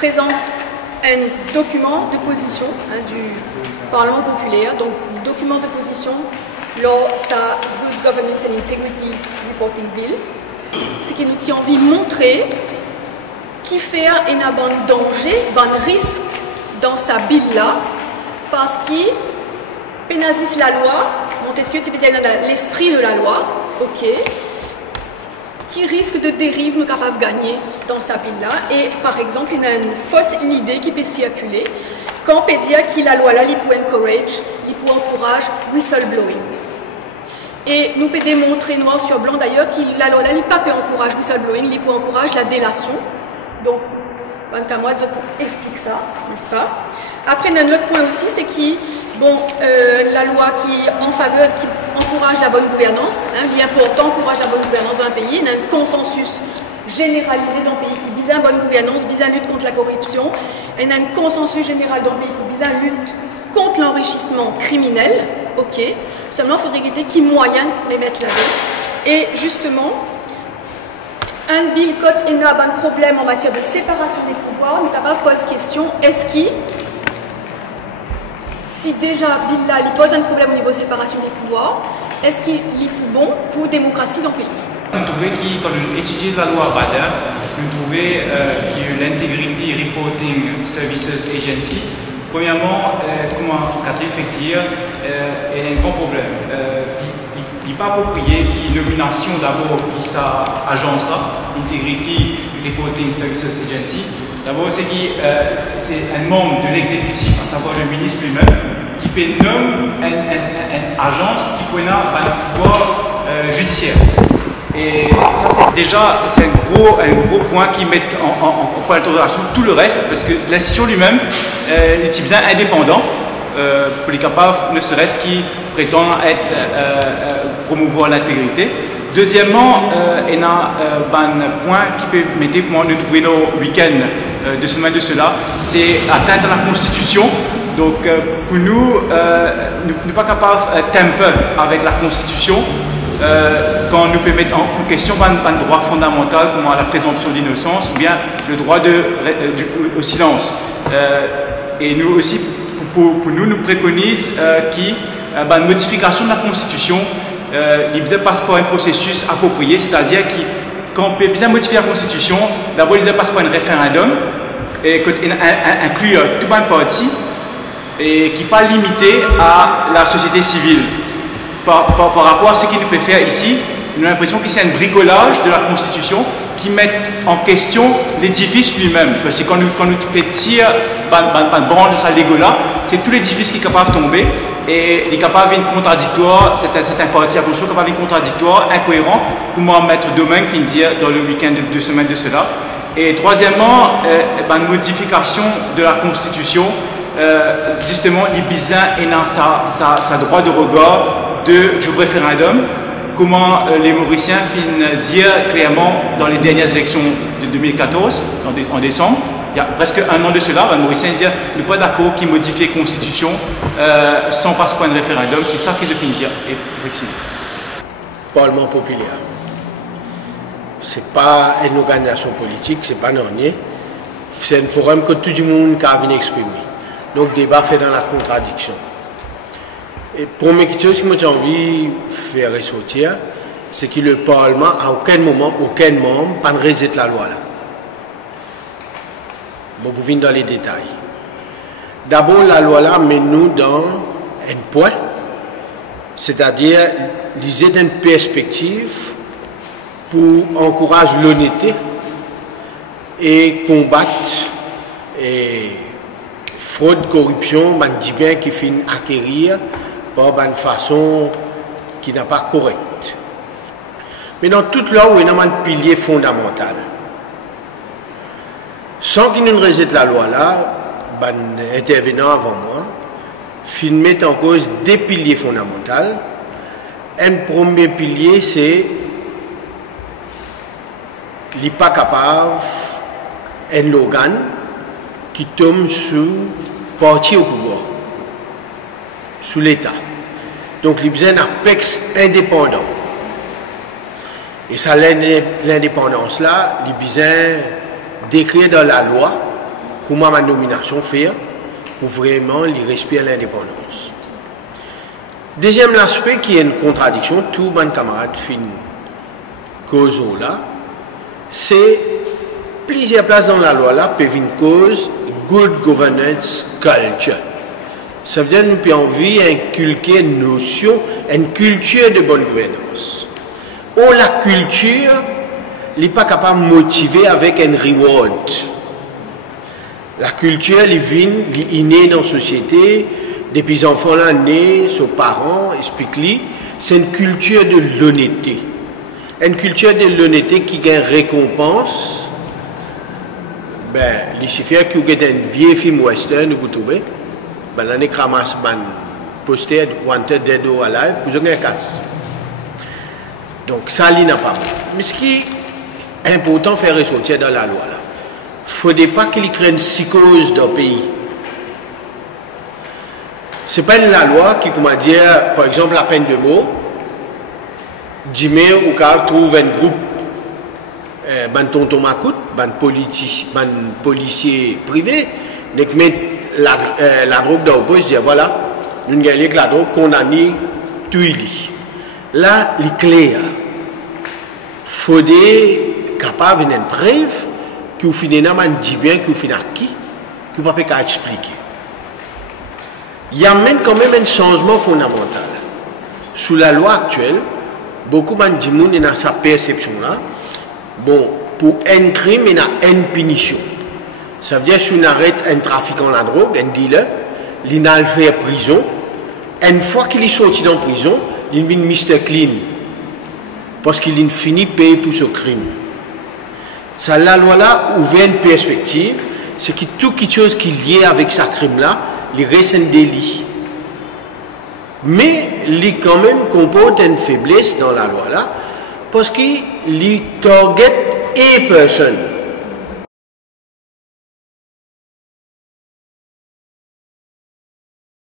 présente un document de position du Parlement populaire, donc document de position lors sa Good Governance and Integrity Reporting Bill, ce qui nous tient envie de montrer qui fait un bon danger, un risque dans sa bill là, parce qu'il pénalise la loi, Montesquieu tu peux dire l'esprit de la loi, ok, qui risque de dérive nous capable de gagner dans sa bill là, et par exemple il y a une fausse idée qui peut circuler, quand on peut dire que la loi là, il peut encourager whistleblowing. Et nous pouvons démontrer noir sur blanc d'ailleurs que la loi là, il ne peut pas encourager whistleblowing, il peut encourager la délation. Donc, moi, je explique ça, n'est-ce pas? Après, un autre point aussi, c'est que la loi qui encourage la bonne gouvernance, il est important encourage la bonne gouvernance dans un pays, il y a un consensus généralisé dans le pays qui vise la bonne gouvernance, vise la lutte contre la corruption, et il y a un consensus général dans le pays qui vise la lutte contre l'enrichissement criminel, ok, seulement il faudrait guetter qui moyen les mettre là-dedans. Et justement, un bill code a un problème en matière de séparation des pouvoirs, mais pas pose question, est-ce que si déjà bill là il pose un problème au niveau de séparation des pouvoirs, est-ce qu'il est plus bon pour la démocratie dans le pays? Nous trouvons que quand on étudie la loi Bader, nous trouvons que l'Integrity Reporting Services Agency, premièrement, comme Catherine fait dire, il y a un grand problème. Il n'est pas approprié qu'il y ait une nomination d'abord de sa agence là, Integrity Reporting Services Agency. D'abord, c'est un membre de l'exécutif, à savoir le ministre lui-même, qui peut nommer une agence qui peut avoir un pouvoir judiciaire. Et ça, c'est déjà un gros point qui met en point d'interrogation tout le reste, parce que l'institution lui-même est bien indépendant pour les capables, ne serait-ce qui prétend promouvoir l'intégrité. Deuxièmement, il y a un point qui peut m'aider pour nous trouver nos week-ends de semaine de cela, c'est atteinte à la Constitution. Donc, pour nous, nous ne sommes pas capables de temper avec la Constitution quand nous pouvons mettre en question un droit fondamental comme la présomption d'innocence ou bien le droit au silence. Et nous aussi, pour nous préconise une modification de la Constitution il passe par un processus approprié, c'est-à-dire qu'on peut bien modifier la Constitution, d'abord il passe par un référendum et qui inclut tout un parti et qui n'est pas limité à la société civile. Par rapport à ce qu'il nous peut faire ici, nous avons l'impression que c'est un bricolage de la Constitution qui met en question l'édifice lui-même. Parce que quand nous tirons une branche de sa Lego là, c'est tout l'édifice qui est capable de tomber et il est capable de contradictoire, c'est un parti à construire capable de contradictoire, incohérent, comment mettre domaine qui dit dans le week-end de 2 semaines de cela. Et troisièmement, une modification de la Constitution, justement, il bizarre et dans sa droit de regard du référendum, comment les Mauriciens finissent dire clairement dans les dernières élections de 2014, en décembre, il y a presque un an de cela, les Mauriciens disent nous pas d'accord qui modifie la Constitution sans passer par un référendum, c'est ça qu'ils se finissent dire, effectivement. Parlement populaire. Ce n'est pas une organisation politique, ce n'est pas non. C'est un forum que tout le monde a venir exprimer. Donc, débat fait dans la contradiction. Et première chose que j'ai envie de faire ressortir, c'est que le Parlement, à aucun moment, aucun membre, pas de reset la loi là. Bon, vous venez dans les détails. D'abord, la loi là met nous dans un point, c'est-à-dire, lisez une perspective pour encourager l'honnêteté et combattre fraude, corruption, man dit bien qui finit acquérir par une façon qui n'est pas correcte. Mais dans tout là où il y a un pilier fondamental, sans qu'il ne rejette la loi là, intervenant avant moi, fin met en cause des piliers fondamentaux. Un premier pilier, c'est qu'il n'est pas capable un organe qui tombe sous parti au pouvoir, sous l'État. Donc, il y a besoin d'un apex indépendant. Et ça, l'indépendance là, il y a besoin d'écrire dans la loi pour moi, ma nomination faire pour vraiment lui respecter l'indépendance. Deuxième aspect qui est une contradiction, tout mon camarade fin cause là, c'est plusieurs places dans la loi là peuvent une cause good governance culture. Ça veut dire que nous avons envie d'inculquer une notion, une culture de bonne gouvernance. Or la culture n'est pas capable de motiver avec un reward. La culture, elle vient, elle est née dans la société, depuis les enfants là nés, ses parents expliquent, c'est une culture de l'honnêteté. Une culture de l'honnêteté qui gagne récompense. Ben, il suffit que vous ayez un vieux film western, vous trouvez, ben, l'année que ramasse un poster Wanted Dead or Alive, vous avez un casse. Donc, ça, il n'a pas. Mais ce qui est important de faire ressortir dans la loi, là, il ne faudrait pas qu'il crée une psychose dans le pays. Ce n'est pas la loi qui, comment dire, par exemple, la peine de mort, Jimé ou Carl trouve un groupe, ban tonton Macoute, ban policier privé, donc mettre la drogue dans le poste, dire voilà, nous gagnons que la drogue condamnée, tout il y. Là, il est clair. Il faudrait capable d'une preuve que vous finissez à dire bien que vous finissez à qui, que vous ne pouvez pas expliquer. Il y a même quand même un changement fondamental. Sous la loi actuelle, beaucoup de gens ont sa perception là. Bon, pour un crime, il y a une punition. Ça veut dire que si on arrête un trafiquant de la drogue, un dealer, il a fait prison. Une fois qu'il est sorti de prison, il devient Mr. Clean. Parce qu'il a fini de payer pour ce crime. Ça, la loi là ouvre une perspective, c'est que toute chose qui est liée avec ce crime-là, il reste un délit. Mais il quand même comporte une faiblesse dans la loi là, parce qu'il target une personne.